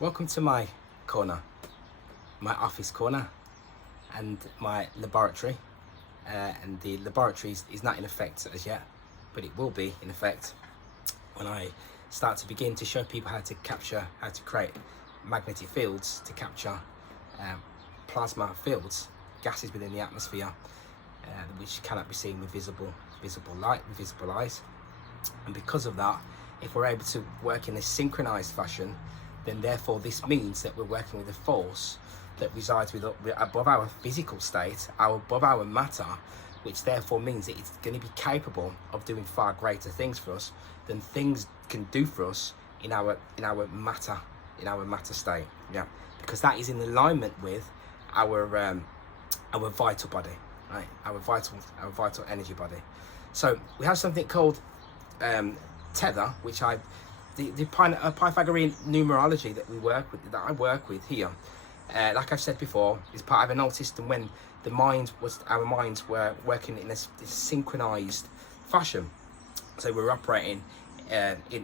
Welcome to my corner, my office corner, and my laboratory. And the laboratory is not in effect as yet, but it will be in effect when I start to begin to show people how to create magnetic fields to capture plasma fields, gases within the atmosphere, which cannot be seen with visible light, with visible eyes. And because of that, if we're able to work in a synchronized fashion, then therefore this means that we're working with a force that resides above our physical state, above our matter, which therefore means that it's going to be capable of doing far greater things for us than things can do for us in our matter state. Yeah, because that is in alignment with our vital body, right? Our vital energy body. So we have something called tether, which the Pythagorean numerology that I work with here, like I've said before, is part of an old system when our minds were working in this synchronized fashion. So we're operating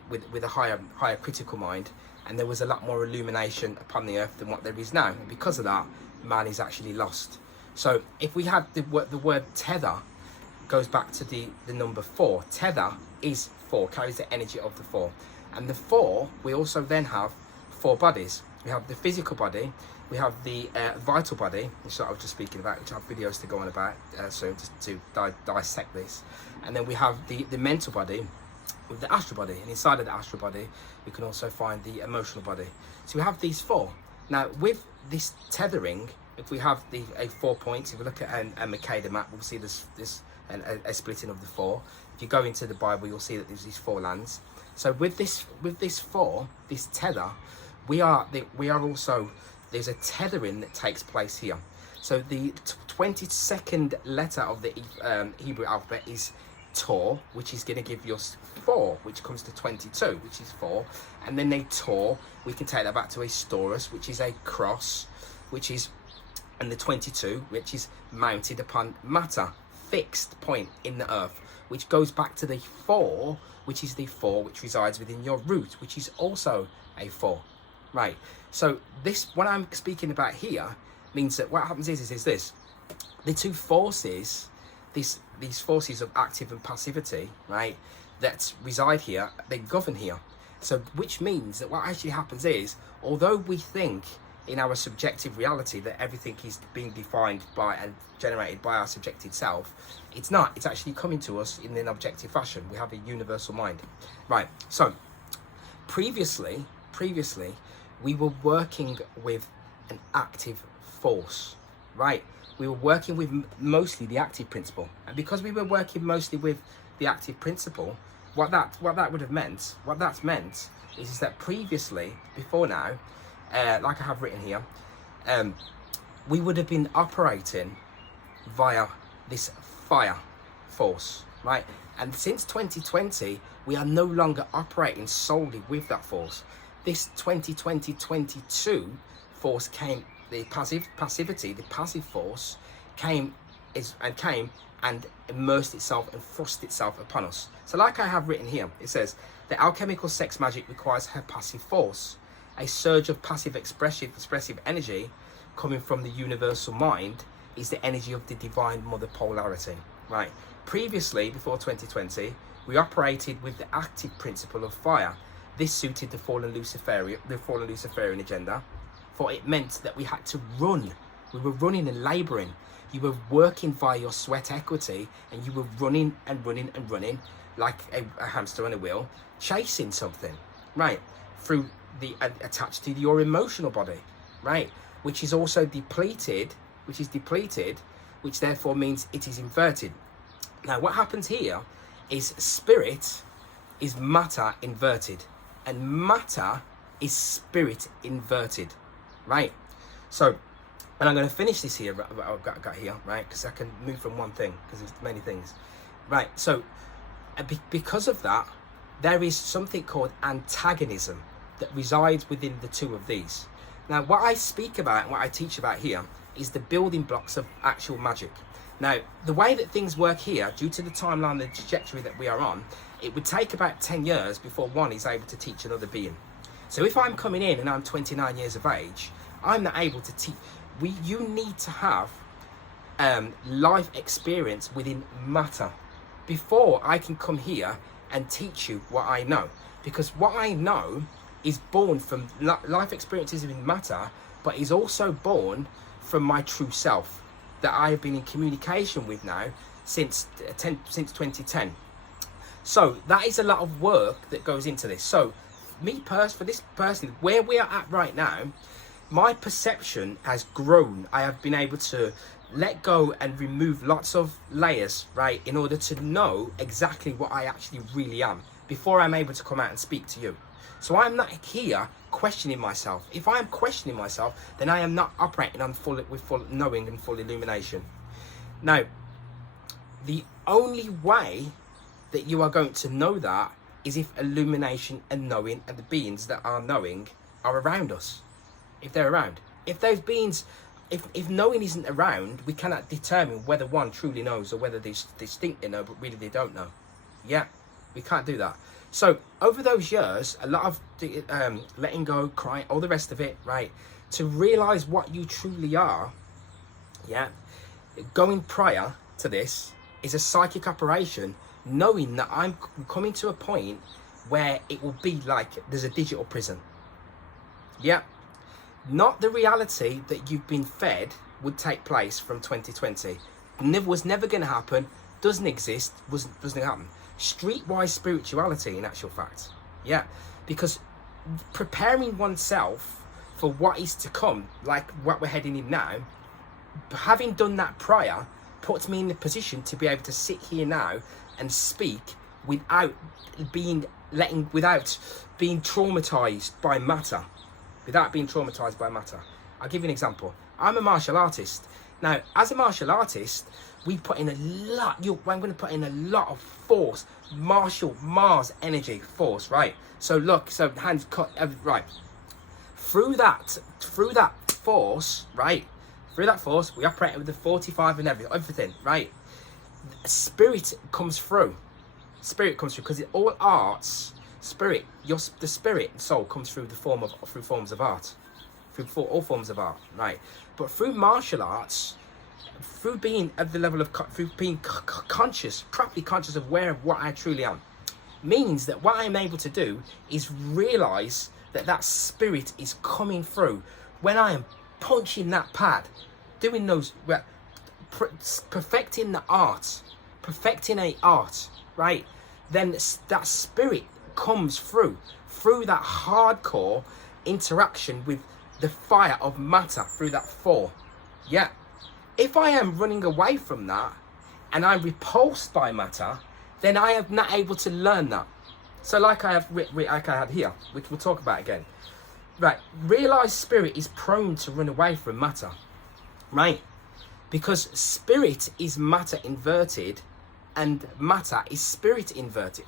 with a higher critical mind, and there was a lot more illumination upon the earth than what there is now. And because of that, man is actually lost. So if we have the word tether, goes back to the number 4. Tether is 4, carries the energy of the 4. And the 4, we also then have 4 bodies. We have the physical body, we have the vital body, which I was just speaking about, which I have videos to go on about soon, just to dissect this. And then we have the mental body with the astral body. And inside of the astral body, we can also find the emotional body. So we have these 4. Now, with this tethering, if we have a 4 points, if we look at a Mercator map, we'll see a splitting of the 4. If you go into the Bible, you'll see that there's these 4 lands. So with this 4, this tether, we are also, there's a tethering that takes place here. So the 22nd letter of the Hebrew alphabet is Tor, which is going to give us 4, which comes to 22, which is 4. And then a Tor, we can take that back to a Storus, which is a cross, and the 22, which is mounted upon matter, fixed point in the earth, which goes back to the 4, which is the 4 which resides within your root, which is also a 4, right? So this, what I'm speaking about here, means that what happens is this: the two forces, these forces of active and passivity, right, that reside here, they govern here. So which means that what actually happens is, although we think in our subjective reality that everything is being defined by and generated by our subjective self, it's not. It's actually coming to us in an objective fashion. We have a universal mind, right? So previously we were working with an active force, right? We were working with mostly the active principle, and because we were working mostly with the active principle, what that's meant is that previously, before now, like I have written here, we would have been operating via this fire force, right? And since 2020, we are no longer operating solely with that force. This 2020-22 force came, the passivity, the passive force came and immersed itself and thrust itself upon us. So like I have written here, it says, the alchemical sex magic requires her passive force. A surge of passive expressive energy coming from the universal mind is the energy of the divine mother polarity, right? Previously, before 2020, we operated with the active principle of fire. This suited the fallen Luciferian agenda, for it meant that we had to run. We were running and labouring. You were working via your sweat equity, and you were running and running and running like a hamster on a wheel, chasing something, right? Through attached to your emotional body, right, which is also depleted, which therefore means it is inverted. Now what happens here is spirit is matter inverted, and matter is spirit inverted, right? So, and I'm going to finish this here, I've got here, right, because I can move from one thing, because there's many things, right? So because of that, there is something called antagonism that resides within the two of these. Now, what I speak about and what I teach about here is the building blocks of actual magic. Now, the way that things work here, due to the timeline, the trajectory that we are on, it would take about 10 years before one is able to teach another being. So if I'm coming in and I'm 29 years of age, I'm not able to teach. You need to have life experience within matter before I can come here and teach you what I know. Because what I know is born from life experiences within matter, but is also born from my true self that I have been in communication with now since 2010. So that is a lot of work that goes into this. So for this person, where we are at right now, my perception has grown. I have been able to let go and remove lots of layers, right, in order to know exactly what I actually really am before I'm able to come out and speak to you. So I'm not here questioning myself. If I am questioning myself, then I am not operating on with full knowing and full illumination. Now, the only way that you are going to know that is if illumination and knowing and the beings that are knowing are around us. If they're around. If those beings, if knowing isn't around, we cannot determine whether one truly knows or whether they think they know, but really they don't know. Yeah, we can't do that. So over those years, a lot of letting go, crying, all the rest of it, right? To realize what you truly are, yeah, going prior to this is a psychic operation, knowing that I'm coming to a point where it will be like there's a digital prison. Yeah. Not the reality that you've been fed would take place from 2020. Was never going to happen, doesn't exist, doesn't happen. Streetwise spirituality, in actual fact. Yeah, because preparing oneself for what is to come, like what we're heading in now, having done that prior, puts me in the position to be able to sit here now and speak without being traumatized by matter. Without being traumatized by matter. I'll give you an example. I'm a martial artist. Now, as a martial artist, we put in a lot. I'm going to put in a lot of force, Mars energy force, right? So look, so hands cut, right. Through that force, right? Through that force, we operate with the 45 and everything, right? Spirit comes through. Spirit comes through because all arts. The spirit and soul comes through through forms of art, through all forms of art, right? But through martial arts, through being at the level of through being conscious, properly conscious of what I truly am, means that what I'm able to do is realize that spirit is coming through when I am punching that pad, doing those, perfecting the art, perfecting a art, right? Then that spirit comes through that hardcore interaction with the fire of matter through that four. Yeah, if I am running away from that and I'm repulsed by matter, then I am not able to learn that. So like I have here, which we'll talk about again, right? Realize spirit is prone to run away from matter, right? Because spirit is matter inverted and matter is spirit inverted.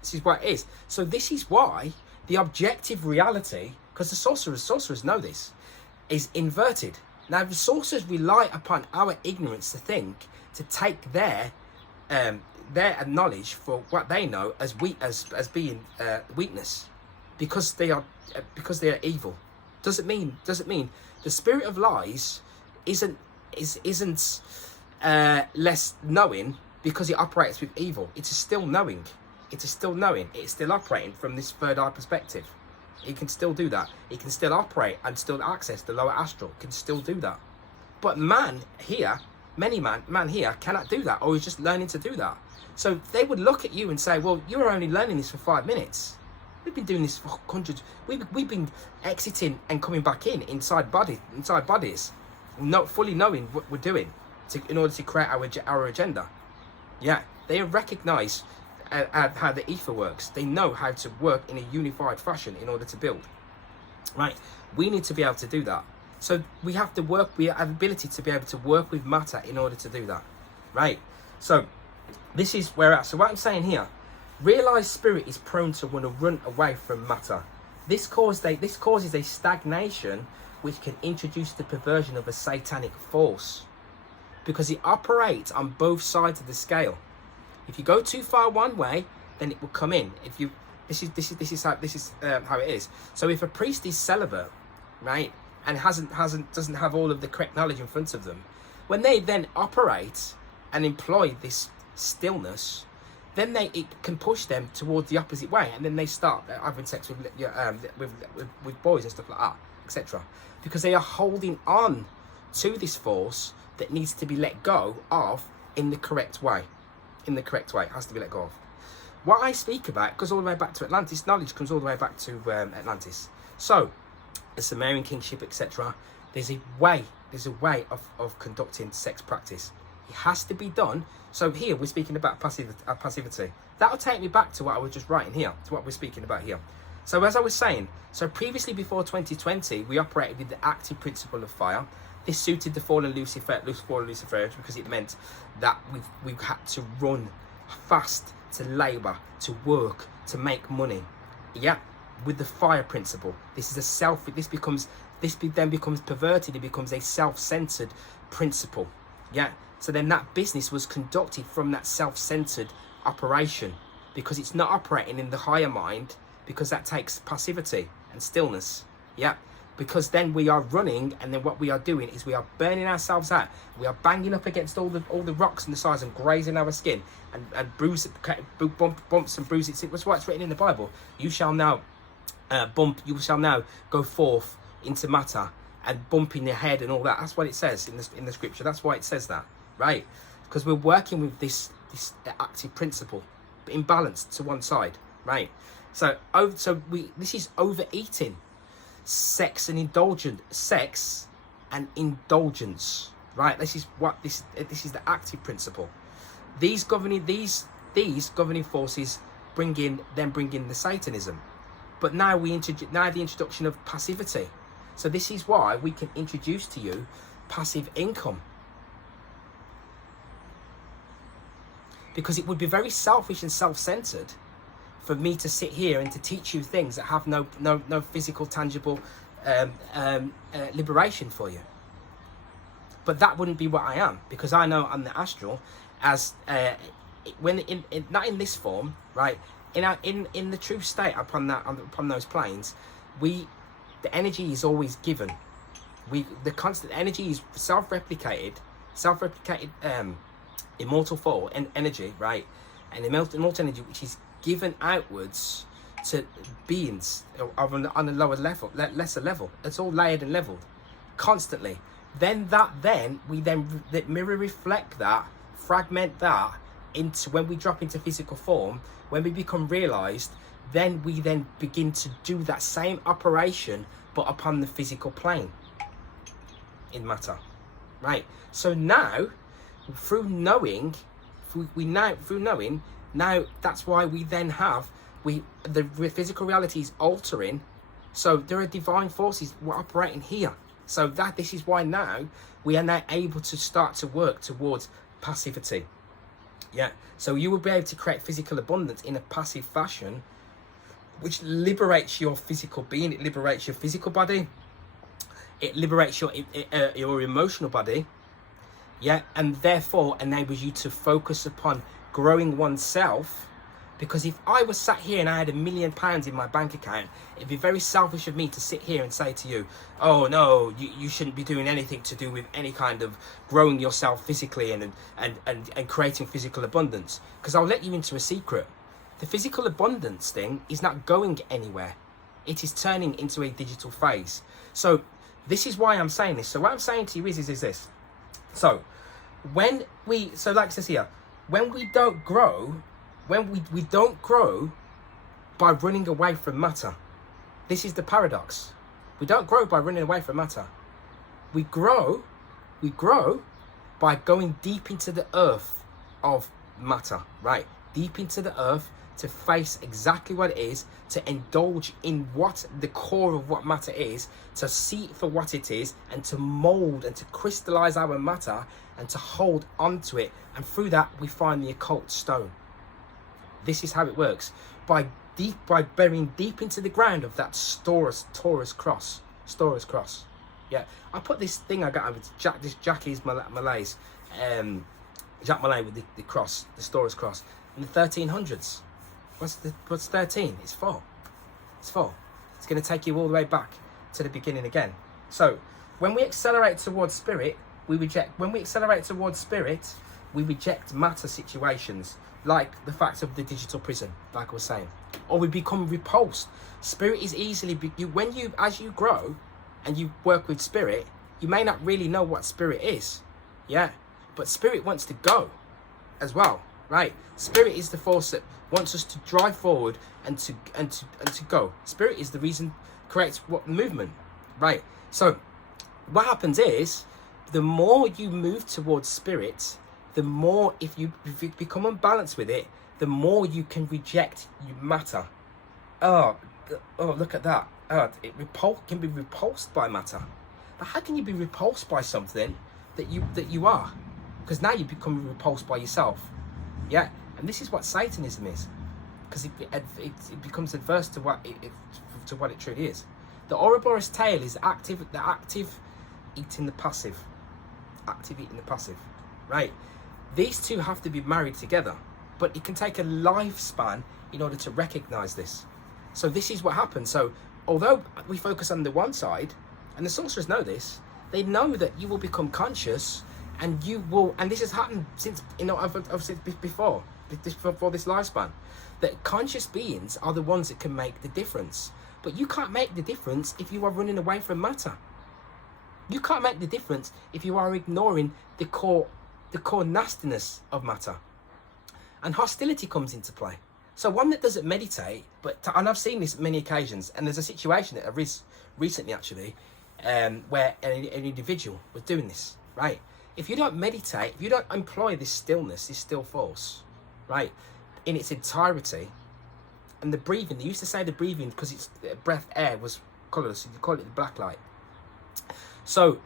This is what it is. So this is why the objective reality, because the sorcerers know this, is inverted. Now the sorcerers rely upon our ignorance to take their knowledge for what they know as being weakness, because they are evil. Doesn't mean the spirit of lies isn't less knowing because it operates with evil. It is still knowing. It is still knowing. It's still operating from this third eye perspective. It can still do that. It can still operate and still access the lower astral. It can still do that. But man here cannot do that, or is just learning to do that. So they would look at you and say, well, you are only learning this for 5 minutes. We've been doing this for hundreds. We've been exiting and coming back inside bodies, not fully knowing what we're doing in order to create our agenda. Yeah, they recognise how the ether works. They know how to work in a unified fashion in order to build. Right? We need to be able to do that. So we have to work. We have ability to be able to work with matter in order to do that. Right? So this is where we're at. So what I'm saying here, realize spirit is prone to want to run away from matter. This causes a stagnation which can introduce the perversion of a satanic force, because it operates on both sides of the scale. If you go too far one way, then it will come in. If you This is how it is. So if a priest is celibate, right, and doesn't have all of the correct knowledge in front of them, when they then operate and employ this stillness, then it can push them towards the opposite way, and then they start having sex with boys and stuff like that, etc. Because they are holding on to this force that needs to be let go of in the correct way. In the correct way, it has to be let go of. What I speak about goes all the way back to Atlantis. Knowledge comes all the way back to Atlantis. So, the Sumerian kingship, etc. There's a way of conducting sex practice. It has to be done. So here we're speaking about passivity. That'll take me back to what I was just writing here, to what we're speaking about here. So as I was saying, so previously before 2020, we operated with the active principle of fire. This suited the fallen Luciferians because it meant that we had to run fast, to labour, to work, to make money. Yeah, with the fire principle. This then becomes perverted. It becomes a self-centered principle. Yeah. So then that business was conducted from that self-centered operation, because it's not operating in the higher mind, because that takes passivity and stillness. Yeah. Because then we are running, and then what we are doing is we are burning ourselves out. We are banging up against all the rocks and the sides and grazing our skin and bumps and bruises. That's why it's written in the Bible. You shall now go forth into matter and bump in your head and all that. That's what it says in the scripture. That's why it says that, right? Because we're working with this active principle, but in balance to one side, right? So this is overeating. Sex and indulgence, right? This is the active principle. These governing forces bring in the Satanism, but now the introduction of passivity. So this is why we can introduce to you passive income, because it would be very selfish and self-centered for me to sit here and to teach you things that have no physical, tangible liberation for you. But that wouldn't be what I am, because I know I'm the astral, as when not in this form, right? In the true state upon those planes, the energy is always given. The constant energy is self-replicated, immortal form and energy, right? And immortal energy which is given outwards to beings on a lower level, lesser level. It's all layered and leveled constantly. Then we mirror reflect that, fragment that into when we drop into physical form, when we become realized, then we begin to do that same operation but upon the physical plane in matter, right? So now through knowing, now that's why we then have the physical reality is altering. So there are divine forces operating here. So this is why now we are now able to start to work towards passivity. Yeah. So you will be able to create physical abundance in a passive fashion, which liberates your physical being. It liberates your physical body. It liberates your emotional body. Yeah, and therefore enables you to focus upon growing oneself. Because if I was sat here and I had £1 million in my bank account, it'd be very selfish of me to sit here and say to you, oh no, you shouldn't be doing anything to do with any kind of growing yourself physically and creating physical abundance. Because I'll let you into a secret. The physical abundance thing is not going anywhere. It is turning into a digital phase. So this is why I'm saying this. So what I'm saying to you is this. So like it says here, when we don't grow, we don't grow by running away from matter. This is the paradox. We don't grow by running away from matter. We grow by going deep into the earth of matter, right? Deep into the earth to face exactly what it is, to indulge in what the core of what matter is, to see it for what it is, and to mold and to crystallize our matter and to hold onto it. And through that, we find the occult stone. This is how it works. By burying deep into the ground of that Taurus cross. Yeah, I put this thing I got out of Jackie's Malays, Jack Malay with the cross, the Taurus cross, in the 1300s. What's 13? It's 4. It's 4. It's going to take you all the way back to the beginning again. So when we accelerate towards spirit, we reject. When we accelerate towards spirit, we reject matter situations, like the fact of the digital prison, like I was saying, or we become repulsed. Spirit is easily as you grow and you work with spirit, you may not really know what spirit is, yeah, but spirit wants to go as well, right? Spirit is the force that wants us to drive forward and to go. Spirit is the reason, creates what movement, right? So what happens is, the more you move towards spirit, the more, if you become unbalanced with it, the more you can reject matter. Oh, look at that. It can be repulsed by matter. But how can you be repulsed by something that you are? Because now you become repulsed by yourself. Yeah, and this is what Satanism is, because it becomes adverse to what it truly is. The Ouroboros tale is the active eating the passive. Active eating the passive, right? These two have to be married together, but it can take a lifespan in order to recognize this. So this is what happens. So although we focus on the one side, and the sorcerers know this, they know that you will become conscious, and you will, and this has happened since, before this lifespan, that conscious beings are the ones that can make the difference. But you can't make the difference if you are running away from matter. You can't make the difference if you are ignoring the core nastiness of matter. And hostility comes into play. So one that doesn't meditate, and I've seen this many occasions, and there's a situation that I've recently actually, where an individual was doing this, right? If you don't meditate, if you don't employ this stillness, this still force, right, in its entirety, and the breathing, they used to say the breathing because its breath air was colourless, so you call it the black light. So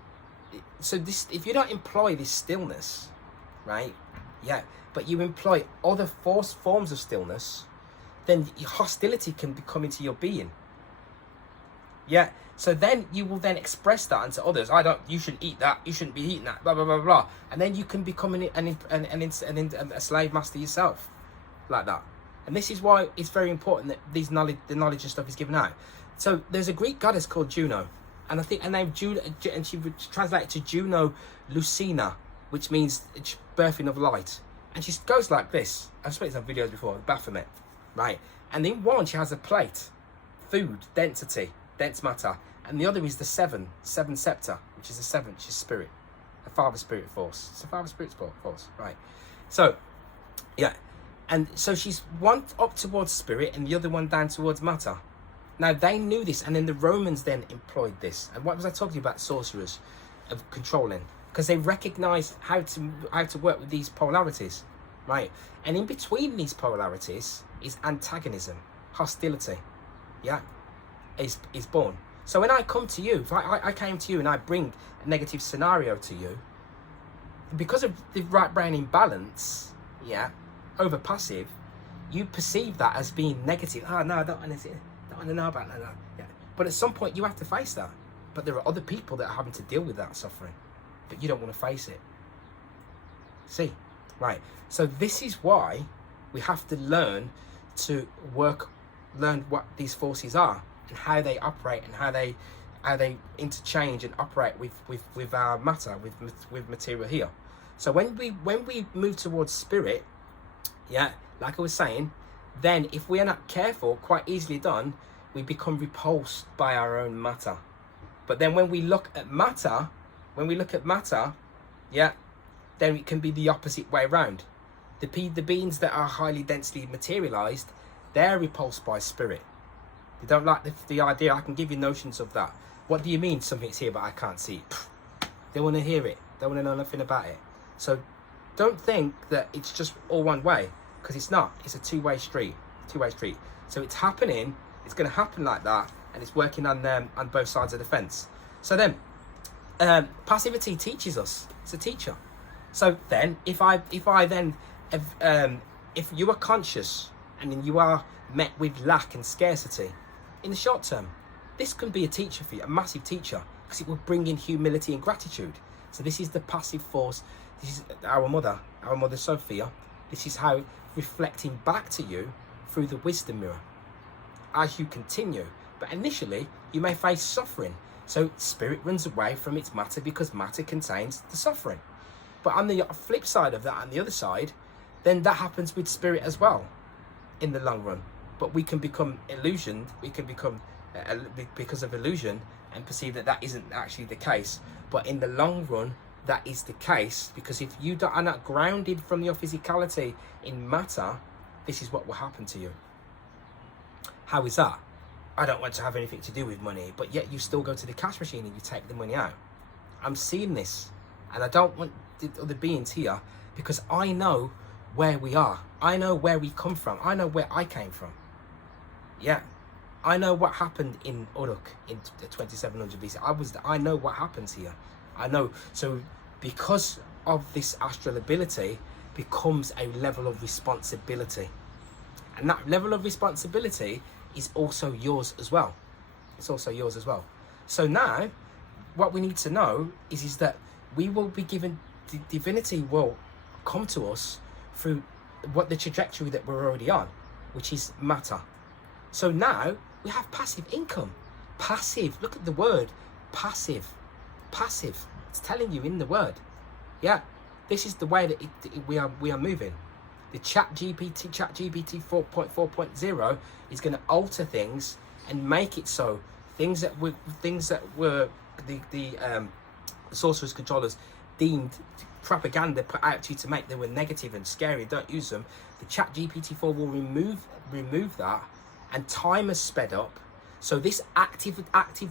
this, if you don't employ this stillness, right, yeah, but you employ other forms of stillness, then hostility can come into your being. Yeah, so then you will then express that unto others. You shouldn't eat that. You shouldn't be eating that. Blah blah blah blah. And then you can become a slave master yourself, like that. And this is why it's very important that the knowledge and stuff is given out. So there's a Greek goddess called Juno, and I think her name Juno, and she would translate to Juno Lucina, which means birthing of light. And she goes like this. I've spoken some videos before, Baphomet, right? And in one she has a plate, food, density, dense matter, and the other is the seven scepter, which is the seventh, which is spirit, a father spirit force. It's a father spirit force, right? So, yeah, and so she's one up towards spirit and the other one down towards matter. Now they knew this, and then the Romans then employed this. And what was I talking about? Sorcerers of controlling, because they recognized how to work with these polarities, right? And in between these polarities is antagonism, hostility, yeah, is born. So when I come to you, if I came to you and I bring a negative scenario to you, because of the right brain imbalance, yeah, over passive, you perceive that as being negative. Oh no, I don't want to know about that. Yeah. But at some point you have to face that. But there are other people that are having to deal with that suffering, but you don't want to face it. See, right? So this is why we have to learn what these forces are and how they operate and how they interchange and operate with our matter, with material here. So when we move towards spirit, yeah, like I was saying, then if we are not careful, quite easily done, we become repulsed by our own matter. But then when we look at matter, yeah, then it can be the opposite way around. The beings that are highly densely materialized, they're repulsed by spirit. They don't like the idea. I can give you notions of that. What do you mean something's here but I can't see it? They want to hear it. They want to know nothing about it. So don't think that it's just all one way, because it's not. It's a two-way street. So it's happening. It's going to happen like that, and it's working on both sides of the fence. So then, passivity teaches us. It's a teacher. So then, if you are conscious and then you are met with lack and scarcity, in the short term, this can be a teacher for you, a massive teacher, because it will bring in humility and gratitude. So this is the passive force. This is our mother Sophia. This is how reflecting back to you through the wisdom mirror as you continue. But initially, you may face suffering. So spirit runs away from its matter because matter contains the suffering. But on the flip side of that, on the other side, then that happens with spirit as well in the long run. But we can become illusioned, we can become, because of illusion, and perceive that that isn't actually the case. But in the long run, that is the case, because if you are not grounded from your physicality in matter, this is what will happen to you. How is that? I don't want to have anything to do with money, but yet you still go to the cash machine and you take the money out. I'm seeing this, and I don't want the other beings here, because I know where we are. I know where we come from. I know where I came from. Yeah. I know what happened in Uruk in 2700 BC. I know what happens here. I know. So because of this astral ability becomes a level of responsibility. And that level of responsibility is also yours as well. It's also yours as well. So now, what we need to know is that we will be given, the divinity will come to us through what the trajectory that we're already on, which is matter. So now we have passive income. Passive, look at the word, passive. Passive, it's telling you in the word. Yeah, this is the way that we are moving. The ChatGPT 4.4.0 is going to alter things and make it so things that were the sorcerers controllers deemed propaganda put out to you to make they were negative and scary, don't use them. The ChatGPT 4 will remove that, and time has sped up. So this active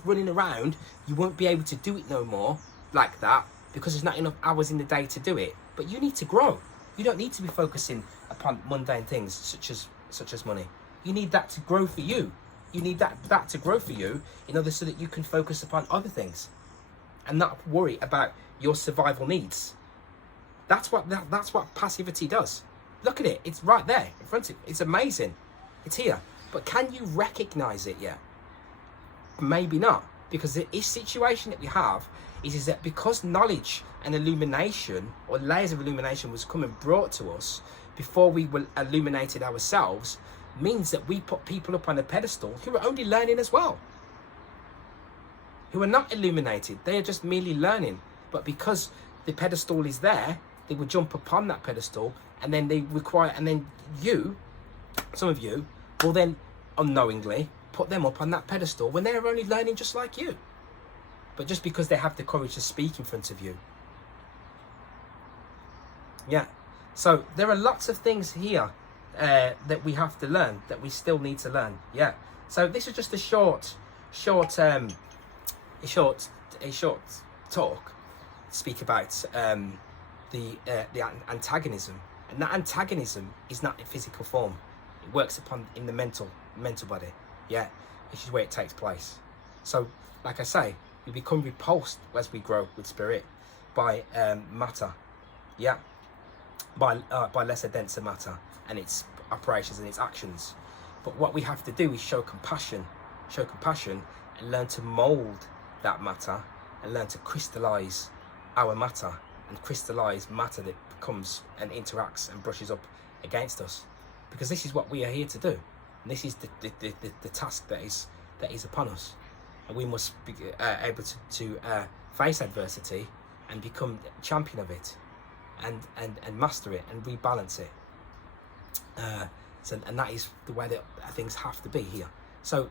running around, you won't be able to do it no more like that, because there's not enough hours in the day to do it. But you need to grow. You don't need to be focusing upon mundane things such as money. You need that to grow for you. You need that to grow for you in order so that you can focus upon other things and not worry about your survival needs. That's what passivity does. Look at it. It's right there in front of you. It's amazing. It's here. But can you recognize it yet? Maybe not. Because the situation that we have is that because knowledge and illumination, or layers of illumination, was come and brought to us before we were illuminated ourselves, means that we put people up on a pedestal who are only learning as well, who are not illuminated. They are just merely learning. But because the pedestal is there, they will jump upon that pedestal, and then some of you will then unknowingly put them up on that pedestal when they're only learning just like you. But just because they have the courage to speak in front of you. Yeah. So there are lots of things here that we have to learn, that we still need to learn. Yeah. So this is just a short talk to speak about the antagonism, and that antagonism is not in physical form. It works in the mental body. Yeah, which is where it takes place. So, like I say, we become repulsed as we grow with spirit by matter. Yeah, by lesser denser matter and its operations and its actions. But what we have to do is show compassion, and learn to mold that matter, and learn to crystallize our matter, and crystallize matter that comes and interacts and brushes up against us. Because this is what we are here to do. And this is the task that is upon us. And we must be able to face adversity and become a champion of it, and master it and rebalance it. And that is the way that things have to be here. So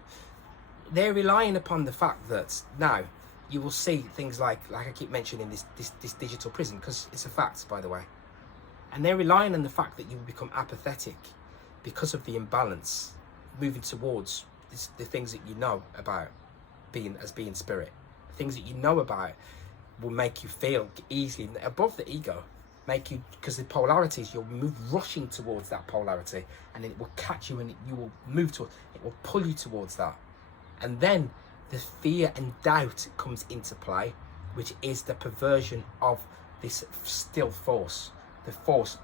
they're relying upon the fact that now you will see things like I keep mentioning this digital prison, because it's a fact, by the way. And they're relying on the fact that you will become apathetic because of the imbalance, moving towards the things that you know about being spirit. The things that you know about will make you feel easily above the ego, make you, because the polarities, you'll move rushing towards that polarity, and it will catch you, and you will move towards it, will pull you towards that. And then the fear and doubt comes into play, which is the perversion of this still force, the force,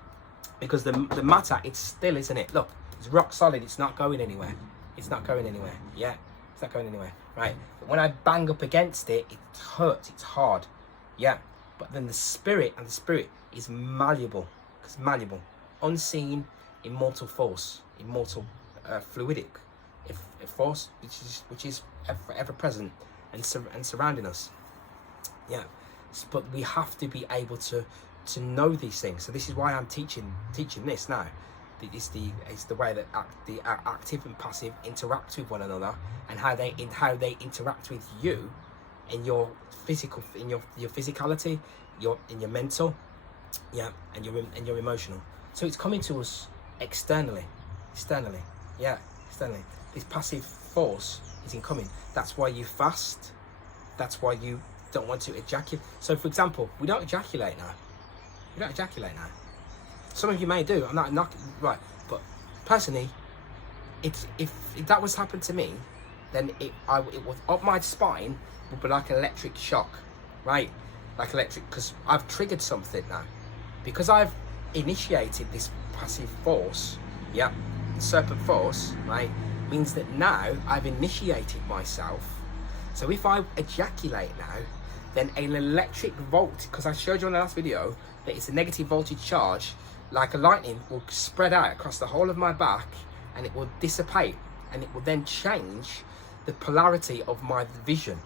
because the matter, it's still, isn't it? Look, it's rock solid. It's not going anywhere. It's not going anywhere. Yeah, it's not going anywhere. Right. But when I bang up against it, it hurts. It's hard. Yeah. But then the spirit is malleable. It's malleable, unseen, immortal force, immortal fluidic force, which is ever present and surrounding us. Yeah, but we have to be able to know these things. So this is why I'm teaching this now. It's the way that the active and passive interact with one another, and how they interact with you in your physical, in your physicality, in your mental, yeah, and your emotional. So it's coming to us externally. This passive force is incoming. That's why you fast. That's why you don't want to ejaculate. So, for example, we don't ejaculate now. Some of you may do. I'm not knocking, right? But personally, if that was happened to me, then it was up my spine would be like an electric shock, right? Like electric, because I've triggered something now, because I've initiated this passive force. Yeah, serpent force, right? Means that now I've initiated myself. So if I ejaculate now, then an electric volt, because I showed you on the last video that it's a negative voltage charge, like a lightning, will spread out across the whole of my back, and it will dissipate, and it will then change the polarity of my vision,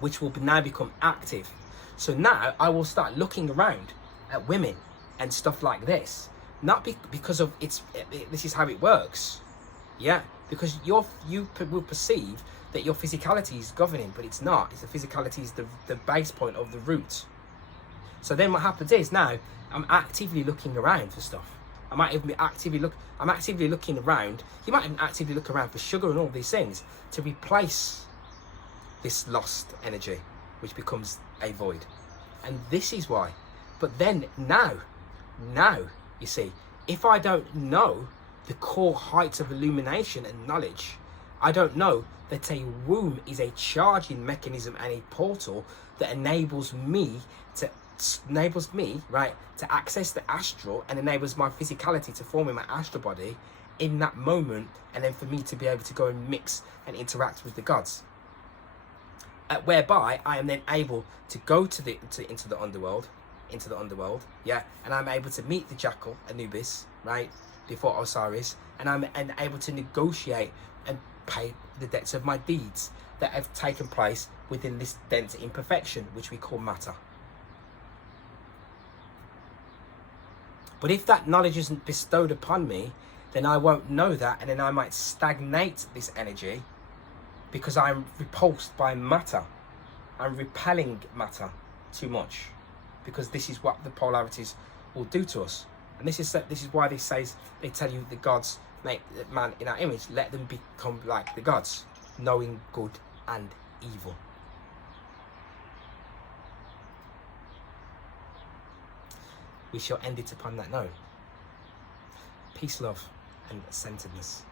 which will now become active. So now I will start looking around at women and stuff like this, not because of this is how it works, yeah, because you will perceive that your physicality is governing, but it's not. It's the physicality is the base point of the root. So then what happens is now I'm actively looking around for stuff. I'm actively looking around. You might even actively look around for sugar and all these things to replace this lost energy, which becomes a void. And this is why. But then now, you see, if I don't know the core heights of illumination and knowledge, I don't know that a womb is a charging mechanism and a portal that enables me, right, to access the astral, and enables my physicality to form in my astral body in that moment, and then for me to be able to go and mix and interact with the gods. Whereby I am then able to go into the underworld, yeah, and I'm able to meet the jackal Anubis, right, before Osiris, and I'm able to negotiate and pay the debts of my deeds that have taken place within this dense imperfection, which we call matter. But if that knowledge isn't bestowed upon me, then I won't know that, and then I might stagnate this energy because I'm repulsed by matter. I'm repelling matter too much, because this is what the polarities will do to us. And this is why they tell you the gods make man in our image, let them become like the gods, knowing good and evil. We shall end it upon that note. Peace, love, and centeredness.